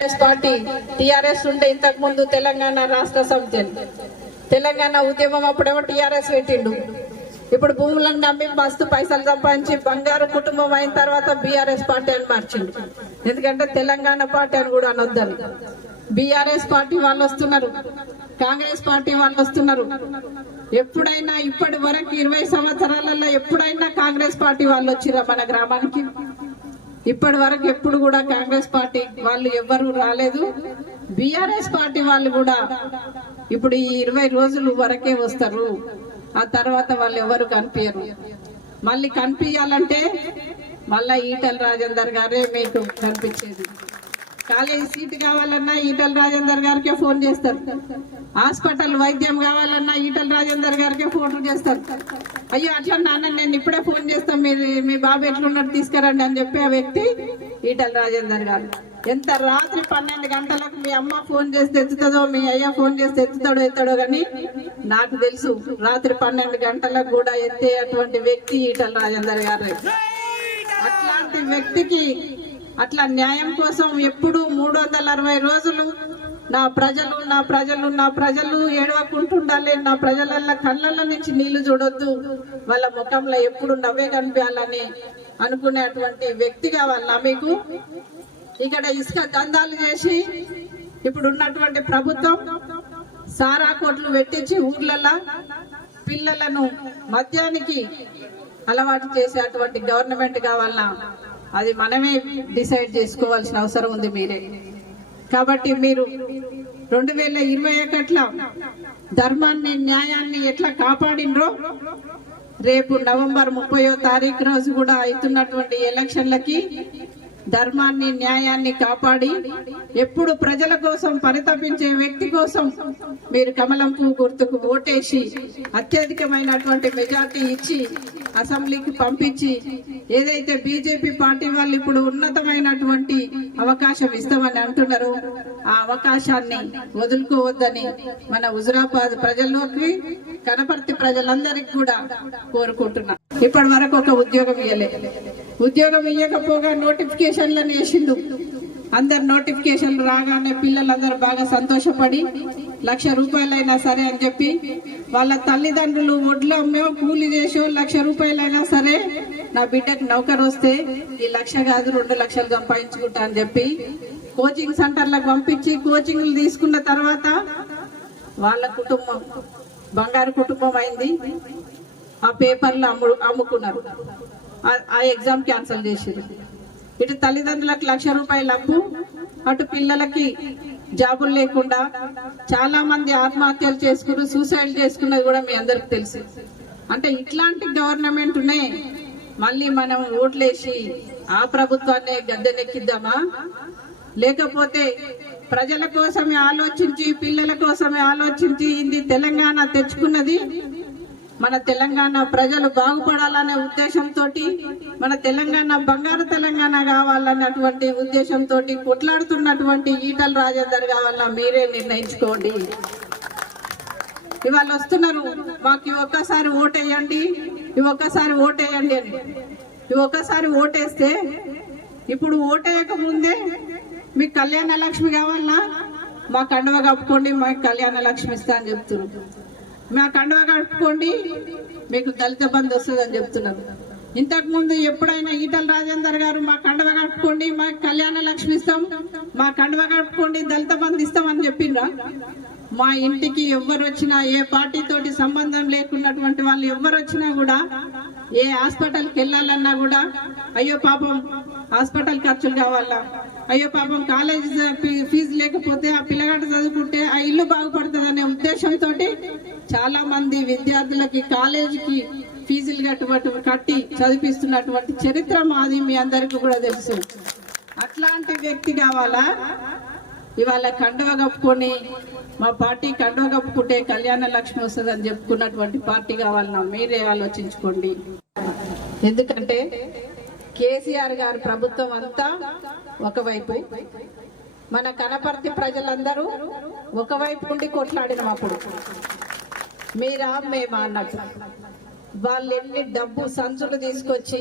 Party TRS ఉంటే ఇంతకు ముందు తెలంగాణ రాష్ట్ర సమితి తెలంగాణ ఉద్యమం అప్పుడేమో టిఆర్ఎస్ పెట్టిండు. ఇప్పుడు భూములను నమ్మి మస్తు పైసలు సంపాదించి బంగారు కుటుంబం అయిన తర్వాత బీఆర్ఎస్ పార్టీ అని మార్చిండు. ఎందుకంటే తెలంగాణ పార్టీ అని కూడా అనొద్దని. బీఆర్ఎస్ పార్టీ వాళ్ళు వస్తున్నారు, కాంగ్రెస్ పార్టీ వాళ్ళు వస్తున్నారు. ఎప్పుడైనా ఇప్పటి వరకు 20 సంవత్సరాలలో ఎప్పుడైనా కాంగ్రెస్ పార్టీ వాళ్ళు వచ్చిరా మన గ్రామానికి? ఇప్పటి వరకు ఎప్పుడు కూడా కాంగ్రెస్ పార్టీ వాళ్ళు ఎవ్వరు రాలేదు. బీఆర్ఎస్ పార్టీ వాళ్ళు కూడా ఇప్పుడు ఈ 20 రోజులు వరకే వస్తారు, ఆ తర్వాత వాళ్ళు ఎవరు కనిపించరు. మళ్ళీ కనిపించాలంటే మళ్ళా ఈటల రాజేందర్ గారే మీకు కనిపించేది. కాలేజీ సీట్ కావాలన్నా ఈటల రాజేందర్ గారికే ఫోన్ చేస్తారు. హాస్పిటల్ వైద్యం కావాలన్నా ఈటల రాజేందర్ గారికే ఫోన్ చేస్తారు. అయ్యో అట్లా నాన్న నేను ఇప్పుడే ఫోన్ చేస్తాం, మీ బాబు ఎట్లున్నాడు తీసుకురండి అని చెప్పి ఆ వ్యక్తి ఈటల రాజేందర్ గారు. ఎంత రాత్రి 12 గంటలకు మీ అమ్మ ఫోన్ చేస్తే ఎత్తుతుందో, మీ అయ్య ఫోన్ చేస్తే ఎత్తుతాడో కానీ నాకు తెలుసు రాత్రి 12 గంటలకు కూడా ఎత్తే అటువంటి వ్యక్తి ఈటల రాజేందర్ గారు. అట్లాంటి వ్యక్తికి అట్లా న్యాయం కోసం ఎప్పుడు 360 రోజులు నా ప్రజలు ఏడవకుంటుండాలి, నా ప్రజల కళ్ళల్లో నుంచి నీళ్లు చూడొద్దు, వాళ్ళ ముఖంలో ఎప్పుడు నవ్వే కనిపించాలని అనుకునేటువంటి వ్యక్తిగా వాళ్ళ మీకు ఇక్కడ ఇసుక దందాలు చేసి ఇప్పుడు ఉన్నటువంటి ప్రభుత్వం సారా కోట్లు పెట్టించి ఊర్లలో పిల్లలను మద్యానికి అలవాటు చేసేటువంటి గవర్నమెంట్ కావాలన్నా అది మనమే డిసైడ్ చేసుకోవాల్సిన అవసరం ఉంది మీరే. కాబట్టి మీరు 2021 ధర్మాన్ని న్యాయాన్ని ఎట్లా కాపాడినరో రేపు నవంబర్ 30వ తారీఖు రోజు కూడా అవుతున్నటువంటి ఎలక్షన్లకి ధర్మాన్ని న్యాయాన్ని కాపాడి ఎప్పుడు ప్రజల కోసం పరితపించే వ్యక్తి కోసం మీరు కమలం పువ్వు గుర్తుకు ఓటేసి అత్యధికమైనటువంటి మెజార్టీ ఇచ్చి అసెంబ్లీకి పంపించి ఏదైతే బీజేపీ పార్టీ వాళ్ళు ఇప్పుడు ఉన్నతమైనటువంటి అవకాశం ఇస్తామని అంటున్నారో ఆ అవకాశాన్ని వదులుకోవద్దని మన హుజురాబాద్ ప్రజల్లోకి కనపర్తి ప్రజలందరికీ కూడా కోరుకుంటున్నా. ఇప్పటి వరకు ఒక ఉద్యోగం ఇవ్వకపోగా నోటిఫికేషన్లను వేసిండు. అందరు నోటిఫికేషన్లు రాగానే పిల్లలందరూ బాగా సంతోషపడి 1,00,000 రూపాయలైనా సరే అని చెప్పి వాళ్ళ తల్లిదండ్రులు ఒడ్లమ్మో కూలి చేసో 1,00,000 రూపాయలైనా సరే నా బిడ్డకు నౌకరు వస్తే ఈ 1,00,000 కాదు 2 లక్షలు సంపాదించుకుంటా అని చెప్పి కోచింగ్ సెంటర్లకు పంపించి కోచింగ్లు తీసుకున్న తర్వాత వాళ్ళ కుటుంబం బంగారు కుటుంబం అయింది. ఆ పేపర్లు అమ్ముకున్నారు, ఆ ఎగ్జామ్ క్యాన్సిల్ చేసారు. ఇటు తల్లిదండ్రులకు 1,00,000 రూపాయలు అప్పు, అటు పిల్లలకి జాబులు లేకుండా చాలా మంది ఆత్మహత్యలు చేసుకుని సూసైడ్ చేసుకున్నది కూడా మీ అందరికి తెలుసు. అంటే ఇట్లాంటి గవర్నమెంట్ ఉన్నాయి. మళ్ళీ మనం ఓట్లేసి ఆ ప్రభుత్వాన్ని గద్దెనెక్కిద్దామా? లేకపోతే ప్రజల కోసమే ఆలోచించి పిల్లల కోసమే ఆలోచించి ఇది తెలంగాణ తెచ్చుకున్నది, మన తెలంగాణ ప్రజలు బాగుపడాలనే ఉద్దేశంతో, మన తెలంగాణ బంగారు తెలంగాణ కావాలన్నటువంటి ఉద్దేశంతో కొట్లాడుతున్నటువంటి ఈటల రాజేందర్ కావాలన్నా మీరే నిర్ణయించుకోండి. ఇవాళ వస్తున్నారు, మాకు ఒక్కసారి ఓటేయండి అని. ఒక్కసారి ఓటేస్తే ఇప్పుడు ఓటేయక ముందే మీకు కళ్యాణ లక్ష్మి కావాలన్నా మా కండువ కప్పుకోండి, మాకు కళ్యాణ లక్ష్మి ఇస్తా అని చెప్తున్నారు. మా కండువ కట్టుకోండి మీకు దళిత బంధు వస్తుంది అని చెప్తున్నారు. ఇంతకు ముందు ఎప్పుడైనా ఈటల రాజేందర్ గారు మా కండువ కట్టుకోండి మాకు కళ్యాణ లక్ష్మి ఇస్తాం, మా కండువ కట్టుకోండి దళిత బంధు ఇస్తామని చెప్పిండ్రా? మా ఇంటికి ఎవరు వచ్చినా, ఏ పార్టీతోటి సంబంధం లేకున్నటువంటి వాళ్ళు ఎవరు వచ్చినా కూడా, ఏ హాస్పిటల్కి వెళ్ళాలన్నా కూడా అయ్యో పాపం హాస్పిటల్ ఖర్చులు కావాలా, అయ్యో పాపం కాలేజ్ ఫీజు లేకపోతే ఆ పిల్లగాడు చదువుకుంటే ఆ ఇల్లు బాగుపడుతుంది అనే ఉద్దేశంతో చాలా మంది విద్యార్థులకి కాలేజీకి ఫీజులు కట్టి చదివిస్తున్నటువంటి చరిత్ర మాది, మీ అందరికీ కూడా తెలుసు. అట్లాంటి వ్యక్తి కావాలా? ఇవాళ కండువ కప్పుకొని మా పార్టీ కండువ కప్పుకుంటే కళ్యాణ లక్ష్మి వస్తుంది అని చెప్పుకున్నటువంటి పార్టీ కావాలన్నా మీరే ఆలోచించుకోండి. ఎందుకంటే కేసీఆర్ గారి ప్రభుత్వం అంతా ఒకవైపు, మన కనపర్తి ప్రజలందరూ ఒకవైపు ఉండి కొట్లాడినాం. అప్పుడు మీరా మేమా అన్నట్టు వాళ్ళు ఎన్ని డబ్బు సంచులు తీసుకొచ్చి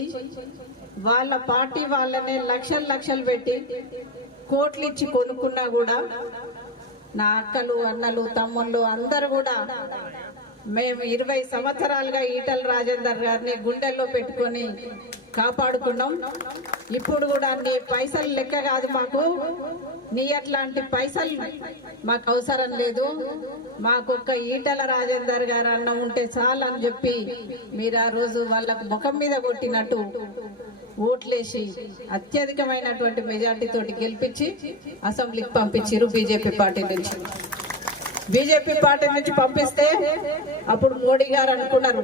వాళ్ళ పార్టీ వాళ్ళనే లక్షలు పెట్టి కోట్లు ఇచ్చి కొనుక్కున్నా కూడా నా అక్కలు అన్నలు తమ్ముళ్ళు అందరు కూడా మేము 20 సంవత్సరాలుగా ఈటల రాజేందర్ గారిని గుండెల్లో పెట్టుకొని కాపాడుకున్నాం. ఇప్పుడు కూడా నీ పైసలు లెక్క కాదు మాకు, నీ అట్లాంటి పైసలు మాకు అవసరం లేదు, మాకొక్క ఈటల రాజేందర్ గారు అన్న ఉంటే చాలు అని చెప్పి మీరు ఆ రోజు వాళ్ళకు ముఖం మీద కొట్టినట్టు ఓట్లేసి అత్యధికమైనటువంటి మెజార్టీ తోటి గెలిపించి అసెంబ్లీకి పంపించారు బీజేపీ పార్టీ నుంచి. బీజేపీ పార్టీ నుంచి పంపిస్తే అప్పుడు మోడీ గారు అనుకున్నారు,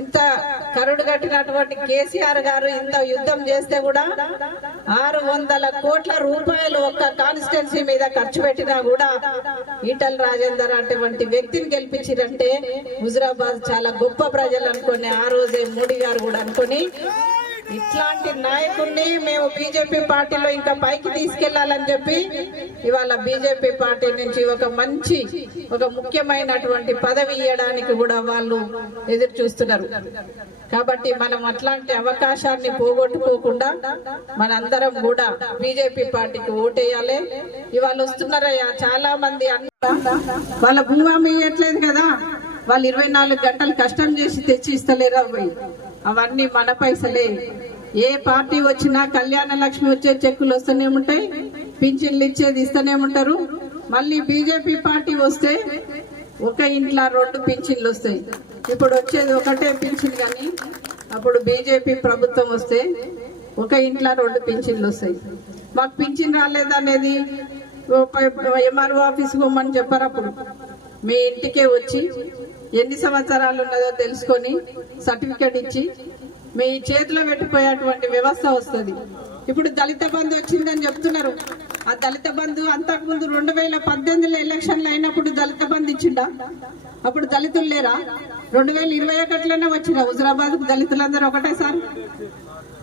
ఇంత కరుడు కట్టినటువంటి కేసీఆర్ గారు ఇంత యుద్ధం చేస్తే కూడా 600 కోట్ల రూపాయలు ఒక్క కాన్స్టిట్యున్సీ మీద ఖర్చు పెట్టినా కూడా ఈటల రాజేందర్ అటువంటి వ్యక్తిని గెలిపించారంటే హుజురాబాద్ చాలా గొప్ప ప్రజలు అనుకుని ఆ రోజే మోడీ గారు కూడా అనుకుని ఇట్లాంటి నాయకుడిని మేము బీజేపీ పార్టీలో ఇంకా పైకి తీసుకెళ్లాలని చెప్పి ఇవాళ బీజేపీ పార్టీ నుంచి ఒక ముఖ్యమైనటువంటి పదవి ఇవ్వడానికి కూడా వాళ్ళు ఎదురు చూస్తున్నారు. కాబట్టి మనం అట్లాంటి అవకాశాన్ని పోగొట్టుకోకుండా మనందరం కూడా బీజేపీ పార్టీకి ఓటేయాలి. ఇవాళ వస్తున్నారయ్యా చాలా మంది, వాళ్ళ భూమి ఇవ్వట్లేదు కదా, వాళ్ళు 24 గంటలు కష్టం చేసి తెచ్చి ఇస్తలేరు, అవన్నీ మన పైసలే. ఏ పార్టీ వచ్చినా కళ్యాణ లక్ష్మి వచ్చే చెక్కులు వస్తూనే ఉంటాయి, పింఛన్లు ఇచ్చేది ఇస్తూనే ఉంటారు. మళ్ళీ బీజేపీ పార్టీ వస్తే ఒక ఇంట్లో 2 పింఛన్లు వస్తాయి. ఇప్పుడు వచ్చేది ఒకటే పింఛన్, కానీ అప్పుడు బీజేపీ ప్రభుత్వం వస్తే ఒక ఇంట్లో 2 పింఛన్లు వస్తాయి. మాకు పింఛన్ రాలేదనేది ఎంఆర్ఓ ఆఫీస్ పోమని చెప్పారు. అప్పుడు మీ ఇంటికే వచ్చి ఎన్ని సంవత్సరాలు ఉన్నదో తెలుసుకొని సర్టిఫికేట్ ఇచ్చి మీ చేతిలో పెట్టిపోయేటువంటి వ్యవస్థ వస్తుంది. ఇప్పుడు దళిత బంధు వచ్చిందని చెప్తున్నారు. ఆ దళిత బంధు అంతకుముందు 2018 ఎలక్షన్లు అయినప్పుడు దళిత బంధు ఇచ్చిండా? అప్పుడు దళితులు లేరా? 2021లోనే వచ్చిన హుజురాబాద్ కు దళితులందరూ ఒకటేసారి.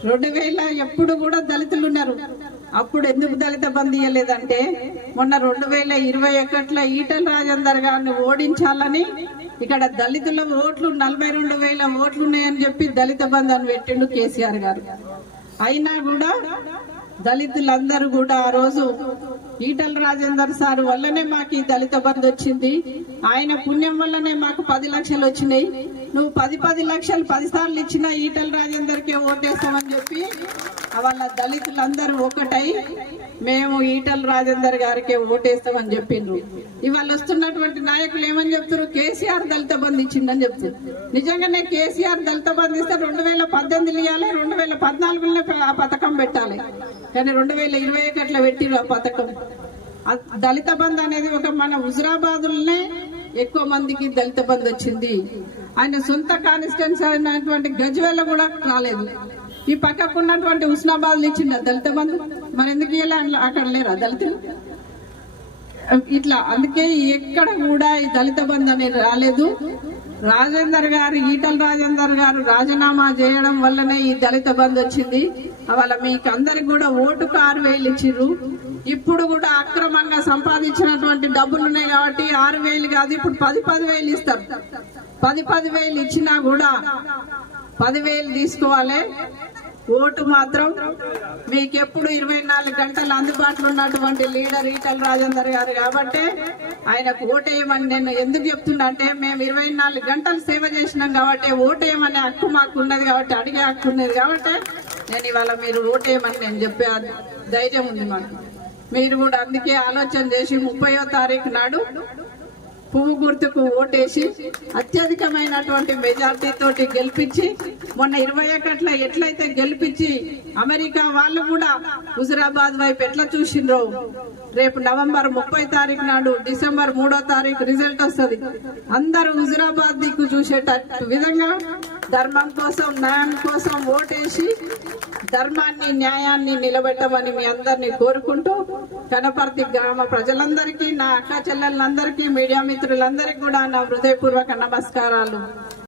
2000 ఎప్పుడు కూడా దళితులు ఉన్నారు. అప్పుడు ఎందుకు దళిత బంధు ఇవ్వలేదంటే మొన్న 2021లో ఈటల రాజేందర్ గారిని ఓడించాలని ఇక్కడ దళితుల ఓట్లు 42,000 ఓట్లు ఉన్నాయని చెప్పి దళిత బంధు అని పెట్టిండు కేసీఆర్ గారు. అయినా కూడా దళితులందరూ కూడా ఆ రోజు ఈటల రాజేందర్ సార్ వల్లనే మాకు ఈ దళిత బంధు వచ్చింది, ఆయన పుణ్యం వల్లనే మాకు 10 లక్షలు వచ్చినాయి, నువ్వు 10 లక్షలు 10 సార్లు ఇచ్చినా ఈటల రాజేందర్కే ఓటేస్తామని చెప్పి వాళ్ళ దళితులందరూ ఒకటై మేము ఈటల రాజేందర్ గారికే ఓటేస్తామని చెప్పిండ్రు. ఇవాళ వస్తున్నటువంటి నాయకులు ఏమని చెప్తారు? కేసీఆర్ దళిత బంధు ఇచ్చిందని చెప్తారు. నిజంగానే కేసీఆర్ దళిత బంధు ఇస్తే 2018 ఇవ్వాలి, 2014లోనే ఆ పథకం పెట్టాలి, కానీ 2021 పెట్టిరు ఆ పథకం. దళిత బంధు అనేది మన హుజురాబాదులనే ఎక్కువ మందికి దళిత బంధు వచ్చింది. ఆయన సొంత కాన్స్టిట్యున్సీ అయినటువంటి గజ్వేల్ కూడా రాలేదు. ఈ పక్కకు ఉన్నటువంటి హుస్నాబాద్ ఇచ్చిండ దళిత బంధు, మరి ఎందుకు ఇవ్వాలి? అక్కడ లేరా దళితులు? ఇట్లా అందుకే ఎక్కడ కూడా ఈ దళిత బంధు అనేది రాలేదు. రాజేందర్ గారు, ఈటల రాజేందర్ గారు రాజీనామా చేయడం వల్లనే ఈ దళిత బంధు వచ్చింది. వాళ్ళ మీకు అందరికి కూడా ఓటుకు 6,000 ఇచ్చిర్రు. ఇప్పుడు కూడా అక్రమంగా సంపాదించినటువంటి డబ్బులు ఉన్నాయి కాబట్టి 6,000 కాదు, ఇప్పుడు 10,000 ఇస్తారు. 10,000 ఇచ్చినా కూడా 10,000 తీసుకోవాలి. ఓటు మాత్రం మీకెప్పుడు 24 గంటలు అందుబాటులో ఉన్నటువంటి లీడర్ ఈటల రాజేందర్ గారు కాబట్టి ఆయనకు ఓటేయమని నేను ఎందుకు చెప్తున్నా అంటే, మేము 24 గంటలు సేవ చేసినాం కాబట్టి ఓటేయమనే హక్కు మాకు ఉన్నది, కాబట్టి అడిగే హక్కు ఉన్నది కాబట్టి నేను ఇవాళ మీరు ఓటేయమని నేను చెప్పే ధైర్యం ఉంది మాకు. మీరు కూడా అందుకే ఆలోచన చేసి 30వ తారీఖు నాడు పువ్వు గుర్తుకు ఓటేసి అత్యధికమైనటువంటి మెజార్టీ తోటి గెలిపించి, మొన్న 21లో ఎట్లయితే గెలిపించి అమెరికా వాళ్ళు కూడా హుజురాబాద్ వైపు ఎట్లా చూసిండ్రో, రేపు నవంబర్ 30 తారీఖు నాడు డిసెంబర్ 3వ తారీఖు రిజల్ట్ వస్తుంది. అందరూ హుజురాబాద్ దిక్కు చూసేటట్టు విధంగా ధర్మం కోసం, న్యాయం కోసం ఓటేసి ధర్మాన్ని, న్యాయాన్ని నిలబెట్టమని మీ అందరినీ కోరుకుంటూ, కనపర్తి గ్రామ ప్రజలందరికీ, నా అక్క చెల్లెలందరికీ, మీడియా మిత్రులందరికీ కూడా నా హృదయపూర్వక నమస్కారాలు.